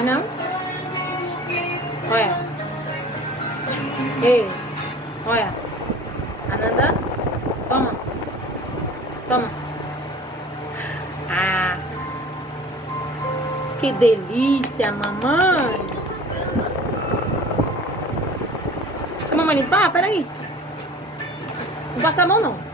Mais não? Olha. Ei. Olha. Ananda. Toma. Toma. Ah. Que delícia, mamãe. Deixa a mamãe limpar, peraí. Não passa a mão, não.